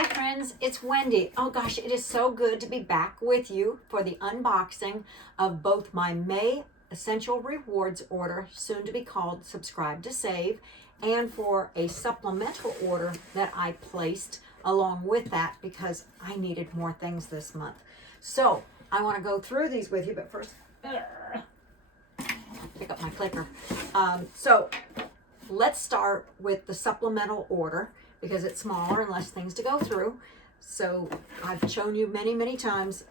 Hi friends, it's Wendy. Oh gosh, it is so good to be back with you for the unboxing of both my May Essential Rewards order, soon to be called Subscribe to Save, and for a supplemental order that I placed along with that because I needed more things this month. So I want to go through these with you, but first, pick up my clicker. So let's start with the supplemental order, because it's smaller and less things to go through. So I've shown you many times,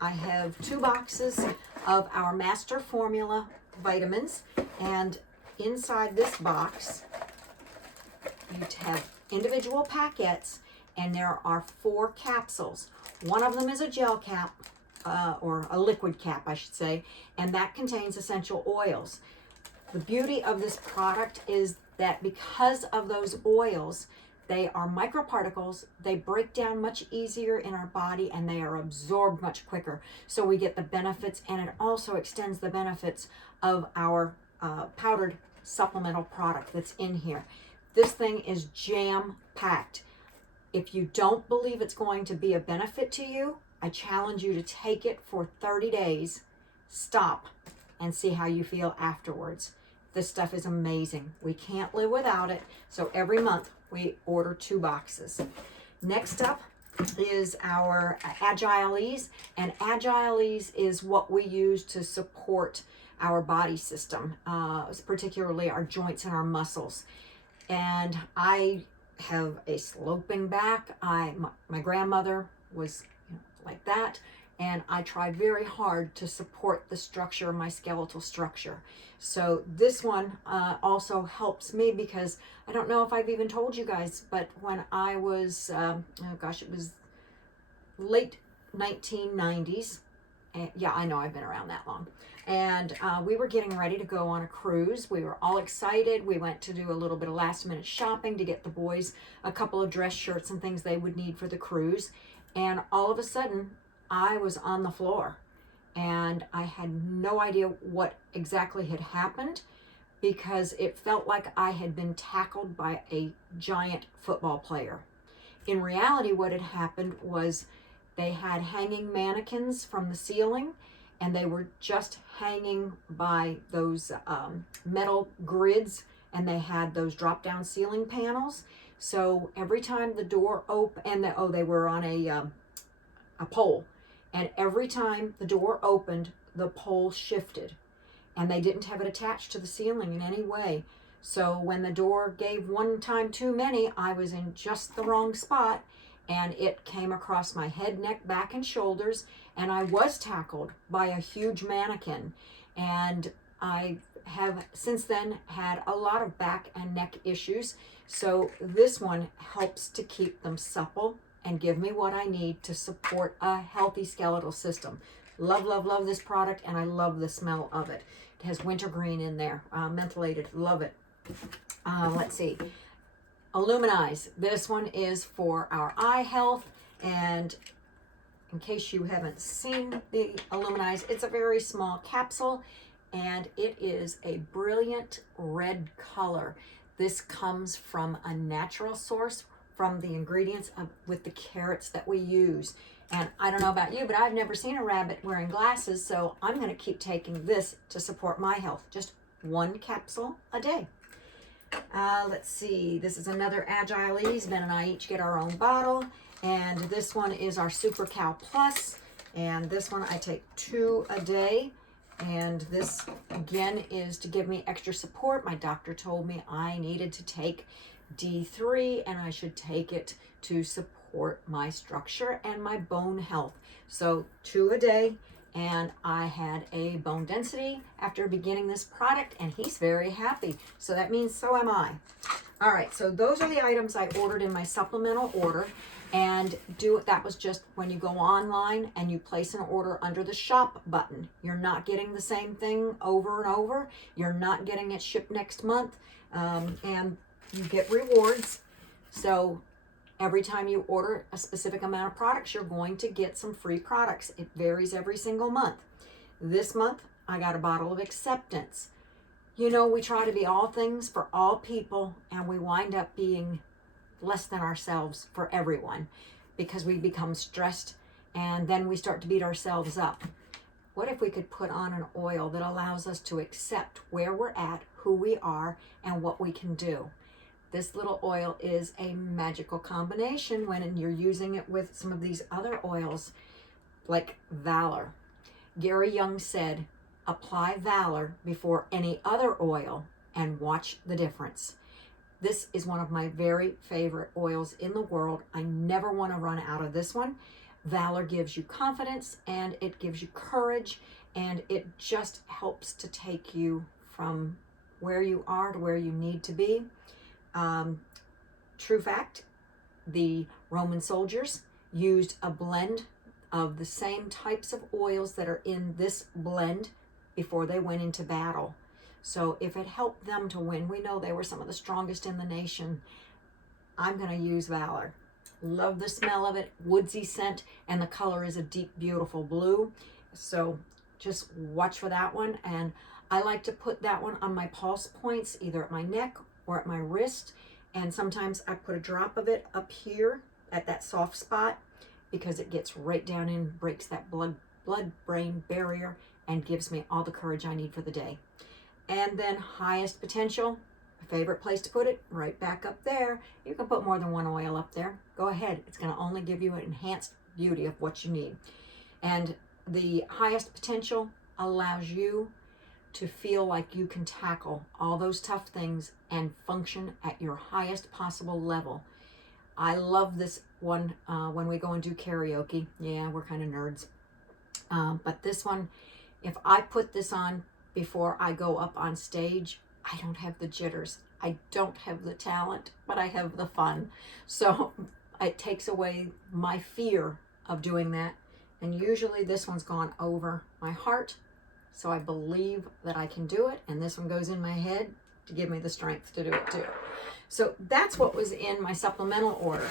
I have 2 boxes of our Master Formula vitamins, and inside this box you have individual packets, and there are 4 capsules. One of them is a gel cap, or a liquid cap I should say, and that contains essential oils. The beauty of this product is that because of those oils, they are microparticles, they break down much easier in our body, and they are absorbed much quicker. So we get the benefits, and it also extends the benefits of our powdered supplemental product that's in here. This thing is jam-packed. If you don't believe it's going to be a benefit to you, I challenge you to take it for 30 days, stop, and see how you feel afterwards. This stuff is amazing. We can't live without it. So every month we order 2 boxes. Next up is our Agiles, and Agiles is what we use to support our body system, particularly our joints and our muscles. And I have a sloping back. My grandmother was like that, and I tried very hard to support the structure of my skeletal structure. So this one also helps me, because I don't know if I've even told you guys, but when I was, it was late 1990s. And yeah, I know I've been around that long. And we were getting ready to go on a cruise. We were all excited. We went to do a little bit of last minute shopping to get the boys a couple of dress shirts and things they would need for the cruise. And all of a sudden, I was on the floor, and I had no idea what exactly had happened, because it felt like I had been tackled by a giant football player. In reality, what had happened was they had hanging mannequins from the ceiling, and they were just hanging by those metal grids, and they had those drop-down ceiling panels. So every time the door opened, and they were on a pole. And every time the door opened, the pole shifted, and they didn't have it attached to the ceiling in any way. So when the door gave one time too many, I was in just the wrong spot, and it came across my head, neck, back, and shoulders, and I was tackled by a huge mannequin. And I have since then had a lot of back and neck issues. So this one helps to keep them supple and give me what I need to support a healthy skeletal system. Love this product, and I love the smell of it. It has wintergreen in there, mentholated, love it. Let's see, Illumize. This one is for our eye health, and in case you haven't seen the Illumize, it's a very small capsule, and it is a brilliant red color. This comes from a natural source, from the ingredients with the carrots that we use. And I don't know about you, but I've never seen a rabbit wearing glasses, so I'm going to keep taking this to support my health. Just 1 capsule a day. Let's see, this is another Agiles. Ben and I each get our own bottle, and this one is our Super Cow Plus, and this one I take 2 a day. And this again is to give me extra support. My doctor told me I needed to take D3, and I should take it to support my structure and my bone health. So 2 a day, and I had a bone density after beginning this product, and he's very happy. So that means so am I. All right, so those are the items I ordered in my supplemental order. And that was just when you go online and you place an order under the shop button. You're not getting the same thing over and over. You're not getting it shipped next month, and you get rewards. So every time you order a specific amount of products, you're going to get some free products. It varies every single month. This month, I got a bottle of Acceptance. You know, we try to be all things for all people, and we wind up being less than ourselves for everyone. because we become stressed and then we start to beat ourselves up. What if we could put on an oil that allows us to accept where we're at, who we are, and what we can do? This little oil is a magical combination when you're using it with some of these other oils like Valor. Gary Young said, apply Valor before any other oil and watch the difference. This is one of my very favorite oils in the world. I never want to run out of this one. Valor gives you confidence and it gives you courage, and it just helps to take you from where you are to where you need to be. True fact, the Roman soldiers used a blend of the same types of oils that are in this blend before they went into battle. So if it helped them to win, we know they were some of the strongest in the nation. I'm going to use Valor. Love the smell of it, woodsy scent, and the color is a deep, beautiful blue. So just watch for that one. And I like to put that one on my pulse points, either at my neck or at my wrist. And sometimes I put a drop of it up here at that soft spot, because it gets right down in, breaks that blood-brain barrier, and gives me all the courage I need for the day. And then highest potential, my favorite place to put it, right back up there. You can put more than one oil up there. Go ahead. It's going to only give you an enhanced beauty of what you need. And the highest potential allows you to feel like you can tackle all those tough things and function at your highest possible level. I love this one when we go and do karaoke. Yeah, we're kind of nerds. But this one, if I put this on before I go up on stage, I don't have the jitters. I don't have the talent, but I have the fun. So it takes away my fear of doing that. And usually this one's gone over my heart. So I believe that I can do it. And this one goes in my head to give me the strength to do it too. So that's what was in my supplemental order.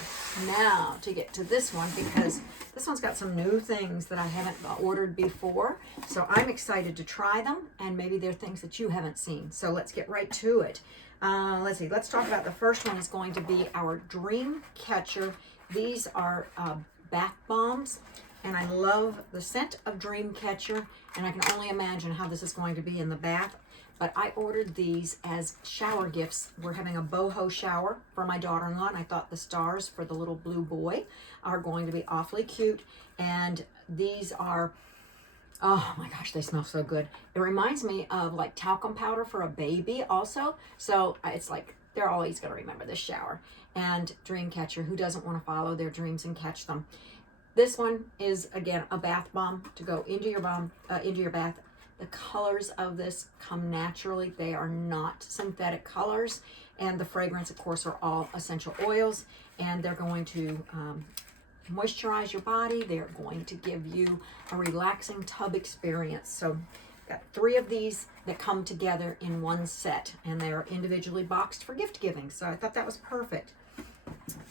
Now to get to this one, because this one's got some new things that I haven't ordered before. So I'm excited to try them, and maybe they're things that you haven't seen. So let's get right to it. Let's see, let's talk about the first one. Is going to be our Dream Catcher. These are bath bombs, and I love the scent of Dream Catcher, and I can only imagine how this is going to be in the bath. But I ordered these as shower gifts. We're having a boho shower for my daughter-in-law, and I thought the stars for the little blue boy are going to be awfully cute. And these are, oh my gosh, they smell so good. It reminds me of like talcum powder for a baby also. So it's like they're always going to remember this shower. And Dream Catcher, who doesn't want to follow their dreams and catch them? This one is, again, a bath bomb to go into your bath. The colors of this come naturally. They are not synthetic colors. And the fragrance, of course, are all essential oils. And they're going to moisturize your body. They're going to give you a relaxing tub experience. So got 3 of these that come together in one set. And they are individually boxed for gift giving. So I thought that was perfect.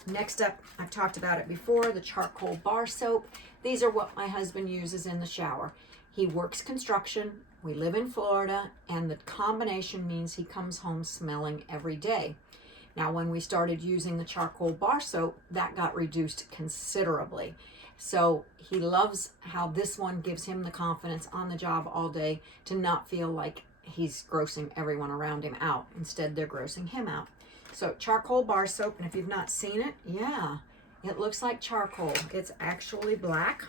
Next up, I've talked about it before, the charcoal bar soap. These are what my husband uses in the shower. He works construction, we live in Florida, and the combination means he comes home smelling every day. Now, when we started using the charcoal bar soap, that got reduced considerably. So he loves how this one gives him the confidence on the job all day to not feel like he's grossing everyone around him out. Instead, they're grossing him out. So charcoal bar soap, and if you've not seen it, yeah, it looks like charcoal. It's actually black.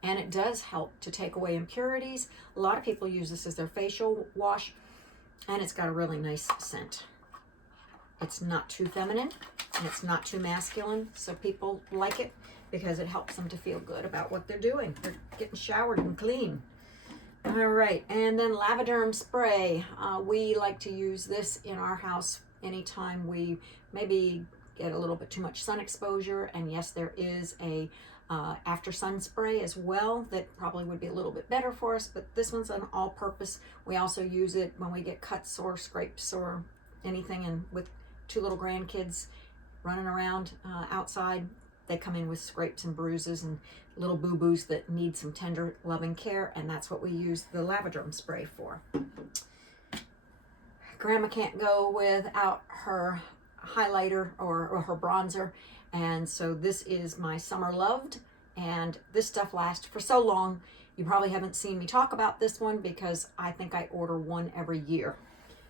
And it does help to take away impurities. A lot of people use this as their facial wash, and it's got a really nice scent. It's not too feminine, and it's not too masculine, so people like it because it helps them to feel good about what they're doing. They're getting showered and clean. All right, and then Lavaderm Spray. We like to use this in our house anytime we maybe get a little bit too much sun exposure, and yes, there is a after sun spray as well that probably would be a little bit better for us, but this one's an all-purpose. We also use it when we get cuts or scrapes or anything, and with 2 little grandkids running around outside, they come in with scrapes and bruises and little boo-boos that need some tender loving care, and that's what we use the Lavaderm Spray for. Grandma can't go without her highlighter or her bronzer. And so this is my Summer Loved, and this stuff lasts for so long. You probably haven't seen me talk about this one because I think I order one every year.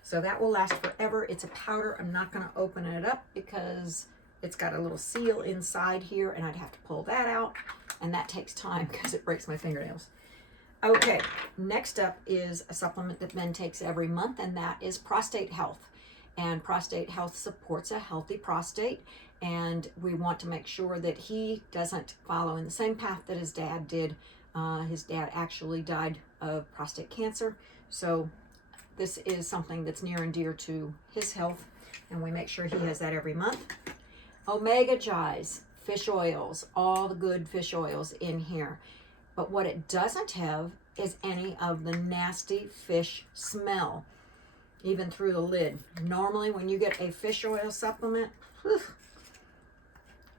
So that will last forever. It's a powder. I'm not going to open it up because it's got a little seal inside here and I'd have to pull that out, and that takes time because it breaks my fingernails. Okay, next up is a supplement that Ben takes every month, and that is Prostate Health. And Prostate Health supports a healthy prostate, and we want to make sure that he doesn't follow in the same path that his dad did. His dad actually died of prostate cancer, so this is something that's near and dear to his health, and we make sure he has that every month. Omegagize fish oils, all the good fish oils in here. But what it doesn't have is any of the nasty fish smell, even through the lid. Normally when you get a fish oil supplement,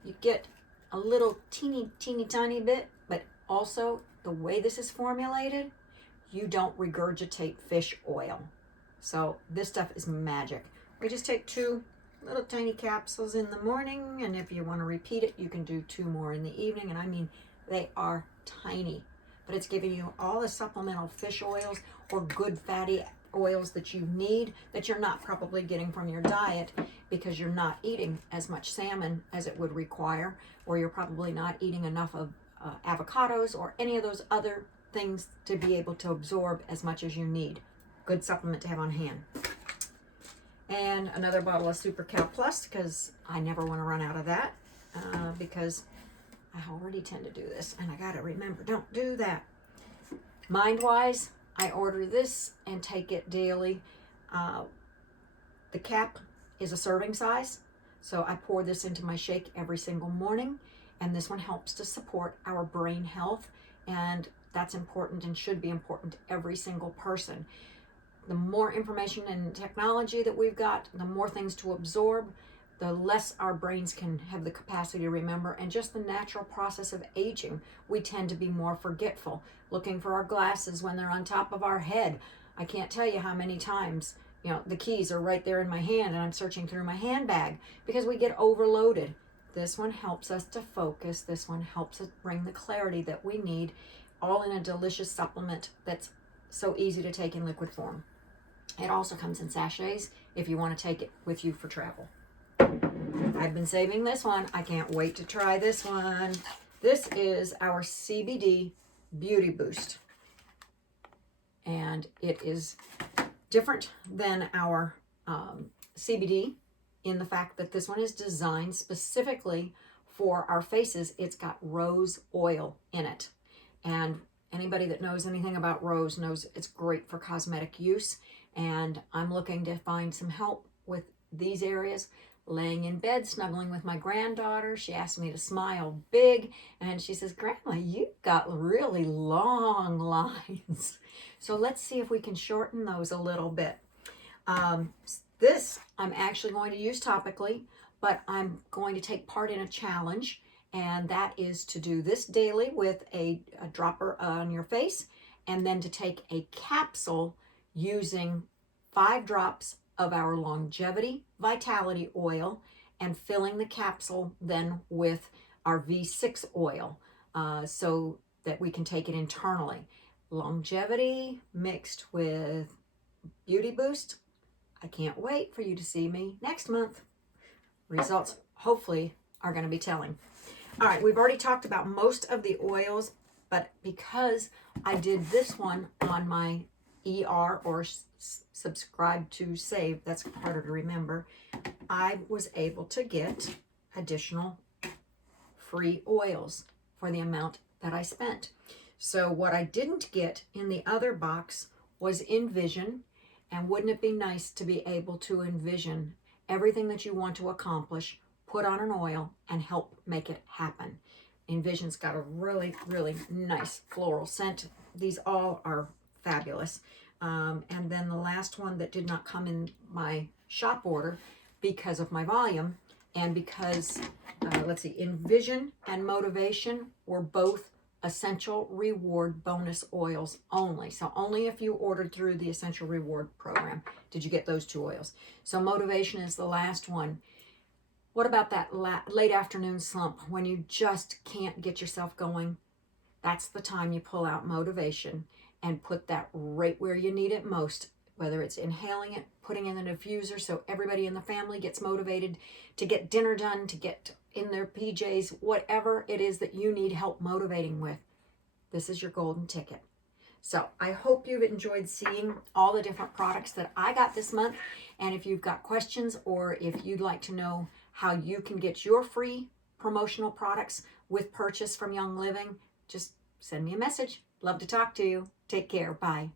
you get a little teeny tiny bit, but also the way this is formulated, you don't regurgitate fish oil. So this stuff is magic. We just take 2 little tiny capsules in the morning, and if you want to repeat it, you can do 2 more in the evening. And I mean, they are tiny, but it's giving you all the supplemental fish oils or good fatty oils that you need, that you're not probably getting from your diet because you're not eating as much salmon as it would require, or you're probably not eating enough of avocados or any of those other things to be able to absorb as much as you need. Good supplement to have on hand. And another bottle of Super Cal Plus, because I never want to run out of that, because I already tend to do this, and I gotta remember, don't do that. Mind-wise, I order this and take it daily. The cap is a serving size, so I pour this into my shake every single morning, and this one helps to support our brain health, and that's important and should be important to every single person. The more information and technology that we've got, the more things to absorb, the less our brains can have the capacity to remember, and just the natural process of aging, we tend to be more forgetful, looking for our glasses when they're on top of our head. I can't tell you how many times, the keys are right there in my hand and I'm searching through my handbag because we get overloaded. This one helps us to focus. This one helps us bring the clarity that we need, all in a delicious supplement that's so easy to take in liquid form. It also comes in sachets if you want to take it with you for travel. I've been saving this one. I can't wait to try this one. This is our Cbd Beauty Boost. And it is different than our CBD in the fact that this one is designed specifically for our faces. It's got rose oil in it. And anybody that knows anything about rose knows it's great for cosmetic use. And I'm looking to find some help with these areas. Laying in bed, snuggling with my granddaughter, she asked me to smile big, and she says, "Grandma, you've got really long lines." So let's see if we can shorten those a little bit. This I'm actually going to use topically, but I'm going to take part in a challenge, and that is to do this daily with a dropper on your face, and then to take a capsule using 5 drops of our Longevity Vitality Oil and filling the capsule then with our V6 oil so that we can take it internally. Longevity mixed with Beauty Boost. I can't wait for you to see me next month. Results hopefully are going to be telling. All right, we've already talked about most of the oils, but because I did this one on my ER or subscribe to save, that's harder to remember, I was able to get additional free oils for the amount that I spent. So what I didn't get in the other box was Envision, and wouldn't it be nice to be able to envision everything that you want to accomplish, put on an oil, and help make it happen. Envision's got a really, really nice floral scent. These all are fabulous. And then the last one that did not come in my shop order because of my volume and because, let's see, Envision and Motivation were both Essential Reward bonus oils only. So only if you ordered through the Essential Reward program did you get those 2 oils. So Motivation is the last one. What about that late afternoon slump when you just can't get yourself going? That's the time you pull out motivation and put that right where you need it most, whether it's inhaling it, putting in the diffuser so everybody in the family gets motivated to get dinner done, to get in their PJs, whatever it is that you need help motivating with. This is your golden ticket. So I hope you've enjoyed seeing all the different products that I got this month. And if you've got questions or if you'd like to know how you can get your free promotional products with purchase from Young Living, just send me a message. Love to talk to you. Take care. Bye.